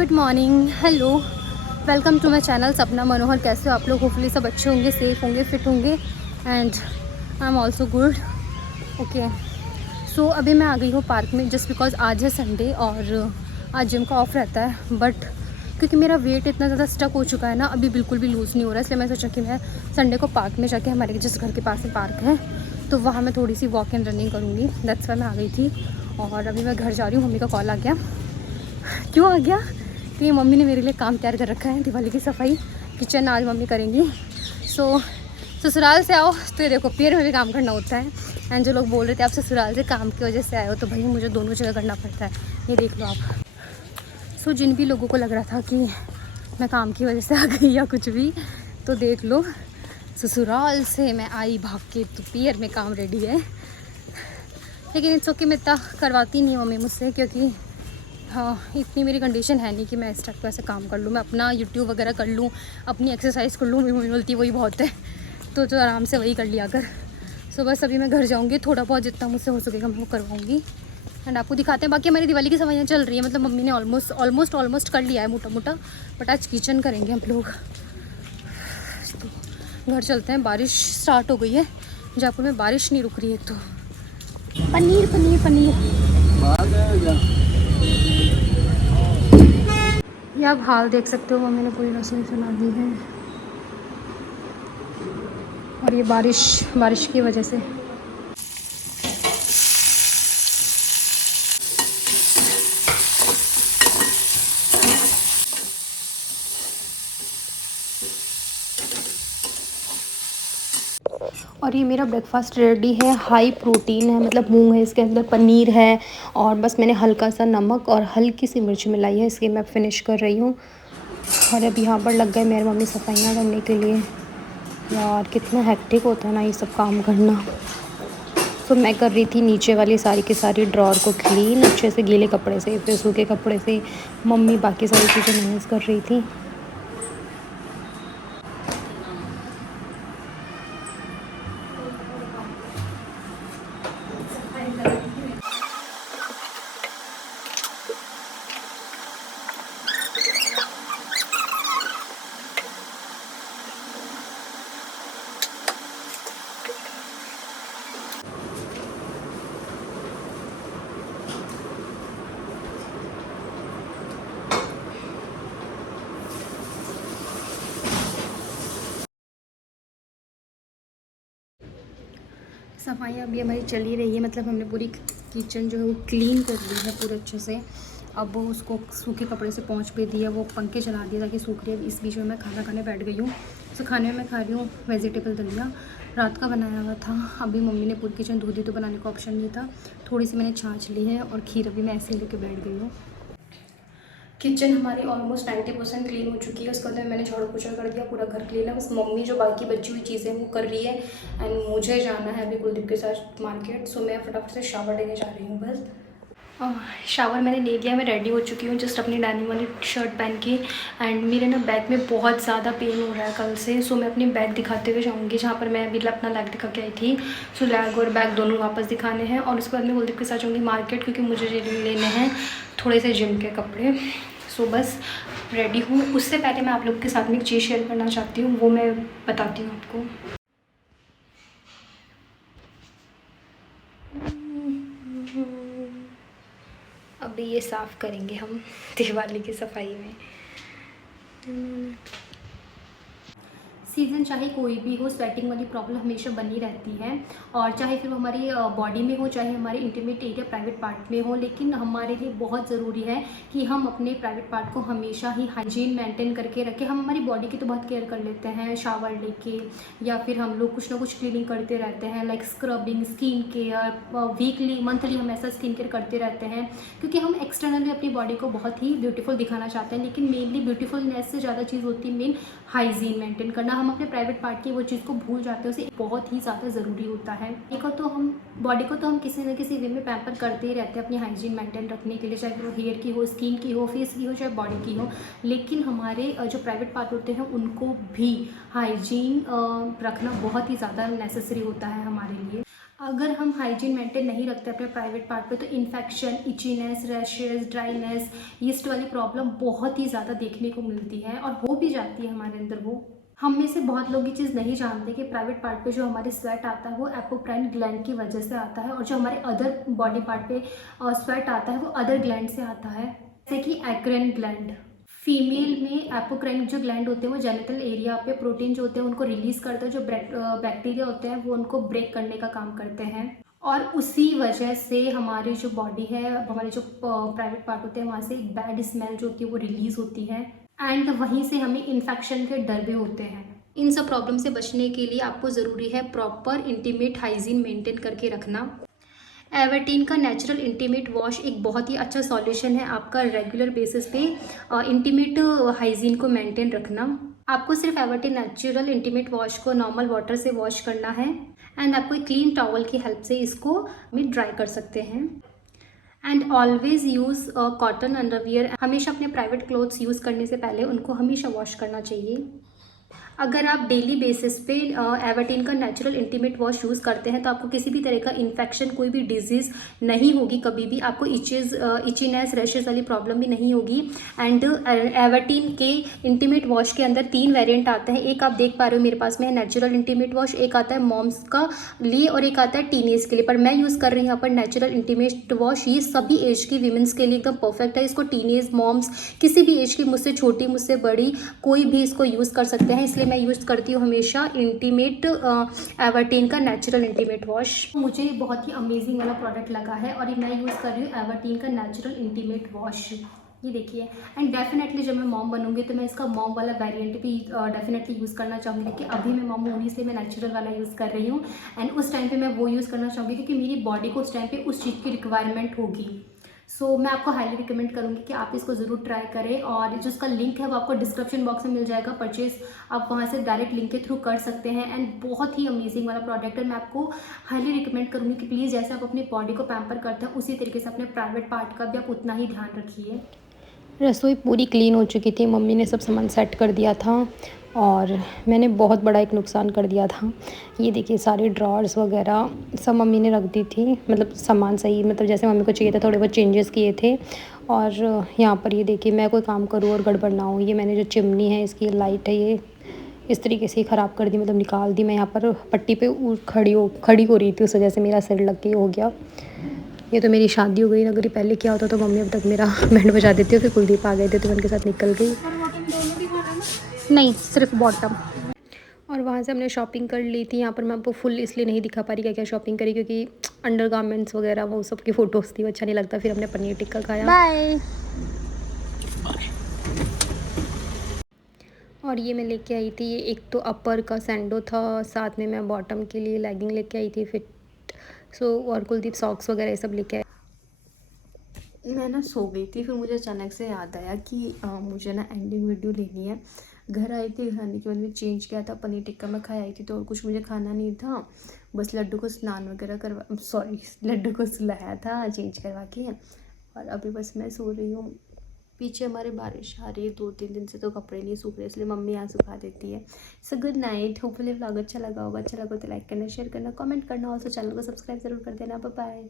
Good morning, hello, welcome to my channel Sapna Manohar. कैसे हो आप लोग? होपफुली सब अच्छे होंगे, सेफ़ होंगे, फिट होंगे and I am also good. Okay, so अभी मैं आ गई हूँ पार्क में जस्ट बिकॉज आज है संडे और आज जिम का ऑफ रहता है। बट क्योंकि मेरा वेट इतना ज़्यादा स्टक हो चुका है ना, अभी बिल्कुल भी लूज़ नहीं हो रहा है, इसलिए मैं सोचा कि मैं संडे को पार्क में जाके, हमारे जस्ट घर के पास ही पार्क है, तो वहाँ मैं थोड़ी सी वॉक एंड रनिंग करूँगी। दैट्स वाई मैं आ गई थी और अभी मैं घर जा रही हूँ। मम्मी का कॉल आ गया। क्यों आ गया? कि मम्मी ने मेरे लिए काम तैयार कर रखा है, दिवाली की सफाई, किचन आज मम्मी करेंगी। सो ससुराल से आओ तो ये देखो पेड़ में भी काम करना होता है। एंड जो लोग बोल रहे थे आप ससुराल से काम की वजह से आए हो, तो भाई मुझे दोनों जगह करना पड़ता है, ये देख लो आप। सो जिन भी लोगों को लग रहा था कि मैं काम की वजह से आ गई या कुछ भी, तो देख लो ससुराल से मैं आई भाग के, तो पेड़ में काम रेडी है। लेकिन इट्स ओके, मैं इतना करवाती नहीं हूँ मम्मी मुझसे, क्योंकि हाँ इतनी मेरी कंडीशन है नहीं कि मैं इस टाइप का ऐसे काम कर लूँ। मैं अपना यूट्यूब वगैरह कर लूँ, अपनी एक्सरसाइज कर लूँ, मम्मी बोलती वही बहुत है, तो जो आराम से वही कर लिया कर। सो बस अभी मैं घर जाऊँगी, थोड़ा बहुत जितना मुझसे हो सकेगा मैं वो करवाऊँगी एंड आपको दिखाते हैं। बाकी हमारी दिवाली की सफाइयाँ चल रही है, मतलब मम्मी ने ऑलमोस्ट कर लिया है मोटा मोटा, बट आज किचन करेंगे हम लोग। तो घर चलते हैं, बारिश स्टार्ट हो गई है, जयपुर में बारिश नहीं रुक रही है। तो पनीर पनीर पनीर ये आप हाल देख सकते हो, मम्मी ने पूरी रसोई सुना दी है और ये बारिश की वजह से। और ये मेरा ब्रेकफास्ट रेडी है, हाई प्रोटीन है, मतलब मूंग है, इसके अंदर पनीर है और बस मैंने हल्का सा नमक और हल्की सी मिर्च मिलाई है, इसके मैं फिनिश कर रही हूँ। और अब यहाँ पर लग गए मेरे मम्मी सफाइयाँ करने के लिए। यार कितना हेक्टिक होता है ना ये सब काम करना। तो मैं कर रही थी नीचे वाली सारी की सारी ड्रॉर को क्लीन अच्छे से, गीले कपड़े से, फिर सूखे कपड़े से। मम्मी बाकी सारी चीज़ें मैनेज कर रही थी। सफाई अभी हमारी चल ही रही है, मतलब हमने पूरी किचन जो है वो क्लीन कर ली है पूरे अच्छे से। अब वो उसको सूखे कपड़े से पोंछ पे दिया, वो पंखे चला दिया ताकि सूख रही है। इस बीच में मैं खाना खाने बैठ गई हूँ। तो खाने में मैं खा रही हूँ वेजिटेबल दलिया, रात का बनाया हुआ था। अभी मम्मी ने पूरी किचन धो दी तो बनाने का ऑप्शन नहीं था। थोड़ी सी मैंने छाछ ली है और खीर अभी मैं ऐसे ही लेके बैठ गई हूँ। किचन हमारी ऑलमोस्ट 90% क्लीन हो चुकी है। उसके बाद मैंने झाड़ू पोछा कर दिया, पूरा घर क्लीन है। बस मम्मी जो बाकी बची हुई चीज़ें वो कर रही है एंड मुझे जाना है अभी कुलदीप के साथ मार्केट। सो मैं फटाफट से शावर लेने जा रही हूँ बस। शावर मैंने ले लिया, मैं रेडी हो चुकी हूँ, जस्ट अपनी डाइनिंग वाली शर्ट पहन के। एंड मेरे ना बैक में बहुत ज़्यादा पेन हो रहा है कल से। सो मैं अपनी बैग दिखाते हुए जाऊँगी, जहाँ पर मैं अभी अपना लैग दिखा के आई थी। सो लैग और बैग दोनों वापस दिखाने हैं और उसके बाद मैं कुलदीप के साथ जाऊँगी मार्केट, क्योंकि मुझे लेने हैं थोड़े से जिम के कपड़े। सो बस रेडी हूँ। उससे पहले मैं आप लोग के साथ में एक चीज़ शेयर करना चाहती हूँ, वो मैं बताती हूँ आपको। अभी ये साफ़ करेंगे हम दिवाली की सफाई में। सीज़न चाहे कोई भी हो, स्वेटिंग वाली प्रॉब्लम हमेशा बनी रहती है, और चाहे फिर वो हमारी बॉडी में हो, चाहे हमारे इंटीमेट एरिया प्राइवेट पार्ट में हो। लेकिन हमारे लिए बहुत ज़रूरी है कि हम अपने प्राइवेट पार्ट को हमेशा ही हाइजीन मेंटेन करके रखें। हम हमारी बॉडी की तो बहुत केयर कर लेते हैं शावर लेके, या फिर हम लोग कुछ ना कुछ क्लीनिंग करते रहते हैं, like scrubbing, skin care, weekly monthly हम ऐसा स्किन केयर करते रहते हैं, क्योंकि हम एक्सटर्नली अपनी बॉडी को बहुत ही ब्यूटीफुल दिखाना चाहते हैं। लेकिन मेनली ब्यूटीफुलनेस से ज़्यादा चीज़ होती है मेन हाइजीन मेंटेन करना। हम अपने प्राइवेट पार्ट की वो चीज़ को भूल जाते हैं, उसे बहुत ही ज़्यादा ज़रूरी होता है। बॉडी को तो हम किसी न किसी वे में पैम्पर करते ही रहते हैं अपनी हाइजीन मेंटेन रखने के लिए, चाहे वो हेयर की हो, स्किन की हो, फेस की हो, चाहे बॉडी की हो। लेकिन हमारे जो प्राइवेट पार्ट होते हैं उनको भी हाइजीन रखना बहुत ही ज़्यादा नेसेसरी होता है हमारे लिए। अगर हम हाइजीन मेंटेन नहीं रखते अपने प्राइवेट पार्ट पे तो infection, itchiness, rashes, dryness, yeast वाली प्रॉब्लम बहुत ही ज़्यादा देखने को मिलती है और हो भी जाती है हमारे अंदर वो। हम में से बहुत लोग ये चीज़ नहीं जानते कि प्राइवेट पार्ट पे जो हमारे स्वेट आता है वो एपोक्राइन ग्लैंड की वजह से आता है और जो हमारे अदर बॉडी पार्ट पे स्वेट आता है वो अदर ग्लैंड से आता है, जैसे कि एक्रेन ग्लैंड। फीमेल में एपोक्राइन जो ग्लैंड होते हैं वो जेनिटल एरिया पे प्रोटीन जो होते हैं उनको रिलीज करते हैं, जो बैक्टीरिया होते हैं वो उनको ब्रेक करने का काम करते हैं और उसी वजह से हमारी जो बॉडी है, हमारे जो प्राइवेट पार्ट होते हैं वहाँ से एक बैड स्मेल जो होती है वो रिलीज होती है एंड वहीं से हमें इन्फेक्शन के डर भी होते हैं। इन सब प्रॉब्लम से बचने के लिए आपको ज़रूरी है प्रॉपर इंटीमेट हाइजीन मेंटेन करके रखना। एवर्टीन का नेचुरल इंटीमेट वॉश एक बहुत ही अच्छा सॉल्यूशन है आपका रेगुलर बेसिस पे इंटीमेट हाइजीन को मेंटेन रखना। आपको सिर्फ एवर्टीन नेचुरल इंटीमेट वॉश को नॉर्मल वाटर से वॉश करना है एंड आपको एक क्लीन टॉवल की हेल्प से इसको हम ड्राई कर सकते हैं। And always use cotton underwear. हमेशा अपने प्राइवेट क्लोथ्स यूज़ करने से पहले उनको हमेशा वॉश करना चाहिए। अगर आप डेली बेसिस पे एवर्टीन का नेचुरल इंटीमेट वॉश यूज़ करते हैं तो आपको किसी भी तरह का इन्फेक्शन, कोई भी डिजीज़ नहीं होगी कभी भी। आपको इचीनेस, रैशेस वाली प्रॉब्लम भी नहीं होगी। एंड एवर्टीन के इंटीमेट वॉश के अंदर 3 वेरिएंट आते हैं। एक आप देख पा रहे हो मेरे पास में है नेचुरल इंटीमेट वॉश, एक आता है मॉम्स का लिए और एक आता है टीनेज के लिए, पर मैं यूज़ कर रही हूँ यहाँ पर नेचुरल इंटीमेट वॉश। ये सभी एज की वीमेंस के लिए एकदम परफेक्ट है। इसको टीनेज, मॉम्स, किसी भी एज की, मुझसे छोटी, मुझसे बड़ी, कोई भी इसको यूज़ कर सकते हैं। इसलिए मैं यूज़ करती हूँ हमेशा इंटीमेट एवर्टीन का नेचुरल इंटीमेट वॉश। मुझे बहुत ही अमेजिंग वाला प्रोडक्ट लगा है और ये मैं यूज़ कर रही हूँ एवर्टीन का नेचुरल इंटीमेट वॉश। ये देखिए, एंड डेफिनेटली जब मैं मॉम बनूंगी तो मैं इसका मॉम वाला वेरिएंट भी डेफिनेटली यूज़ करना चाहूँगी, क्योंकि अभी मैं मॉम हूँ इसलिए मैं नेचुरल वाला यूज़ कर रही हूँ एंड उस टाइम पे मैं वो यूज़ करना चाहूँगी क्योंकि मेरी बॉडी को उस टाइम पे उस चीज़ की रिक्वायरमेंट होगी। सो मैं आपको हाईली रिकमेंड करूँगी कि आप इसको ज़रूर ट्राई करें और जो इसका लिंक है वो आपको डिस्क्रिप्शन बॉक्स में मिल जाएगा। परचेज आप वहाँ से डायरेक्ट लिंक के थ्रू कर सकते हैं एंड बहुत ही अमेजिंग वाला प्रोडक्ट है। मैं आपको हाईली रिकमेंड करूँगी कि प्लीज़ जैसे आप अपनी बॉडी को पैम्पर करते हैं उसी तरीके से अपने प्राइवेट पार्ट का भी आप उतना ही ध्यान रखिए। रसोई पूरी क्लीन हो चुकी थी, मम्मी ने सब सामान सेट कर दिया था और मैंने बहुत बड़ा एक नुकसान कर दिया था। ये देखिए सारे ड्रॉर्स वगैरह सब मम्मी ने रख दी थी, मतलब सामान सही, मतलब जैसे मम्मी को चाहिए था थोड़े बहुत चेंजेस किए थे। और यहाँ पर ये देखिए मैं कोई काम करूँ और गड़बड़ ना हो, ये मैंने जो चिमनी है इसकी लाइट है ये इस तरीके से ख़राब कर दी, मतलब निकाल दी। मैं यहाँ पर पट्टी पे खड़ी हो रही थी, उस वजह से मेरा सिर लग के हो गया। ये तो मेरी शादी हो गई, अगर ये पहले क्या होता तो मम्मी अब तक मेरा बैंड बजा देती है। फिर कुलदीप आ गए थे तो मैं उनके साथ निकल गई। नहीं, सिर्फ बॉटम। और वहाँ से हमने शॉपिंग कर ली थी। यहाँ पर मैं आपको फुल इसलिए नहीं दिखा पा रही क्या क्या शॉपिंग करी, क्योंकि अंडर गारमेंट्स वगैरह वो सब की फ़ोटोज़ थी, अच्छा नहीं लगता। फिर हमने पनीर टिक्का खाया। बाय। और ये मैं लेके आई थी, ये एक तो अपर का सैंडो था, साथ में मैं बॉटम के लिए लेगिंग लेके आई थी फिट। और कुलदीप सॉक्स वगैरह ये सब लेके आए। मैं ना सो गई थी, फिर मुझे अचानक से याद आया कि मुझे ना एंडिंग वीडियो लेनी है। घर आई थी, घर आने के बाद में चेंज किया था, पनीर टिक्का मैं खाई आई थी तो और कुछ मुझे खाना नहीं था। बस लड्डू को स्नान वगैरह लड्डू को सुलाया था चेंज करवा के, और अभी बस मैं सो रही हूँ। पीछे हमारे बारिश आ रही है, 2-3 दिन से तो कपड़े नहीं सूख रहे, इसलिए मम्मी यहाँ सुखा देती है। So good night, hopefully vlog अच्छा लगा होगा। अच्छा लगा तो लाइक करना, शेयर करना, कमेंट करना, और चैनल को सब्सक्राइब जरूर कर देना। Bye bye.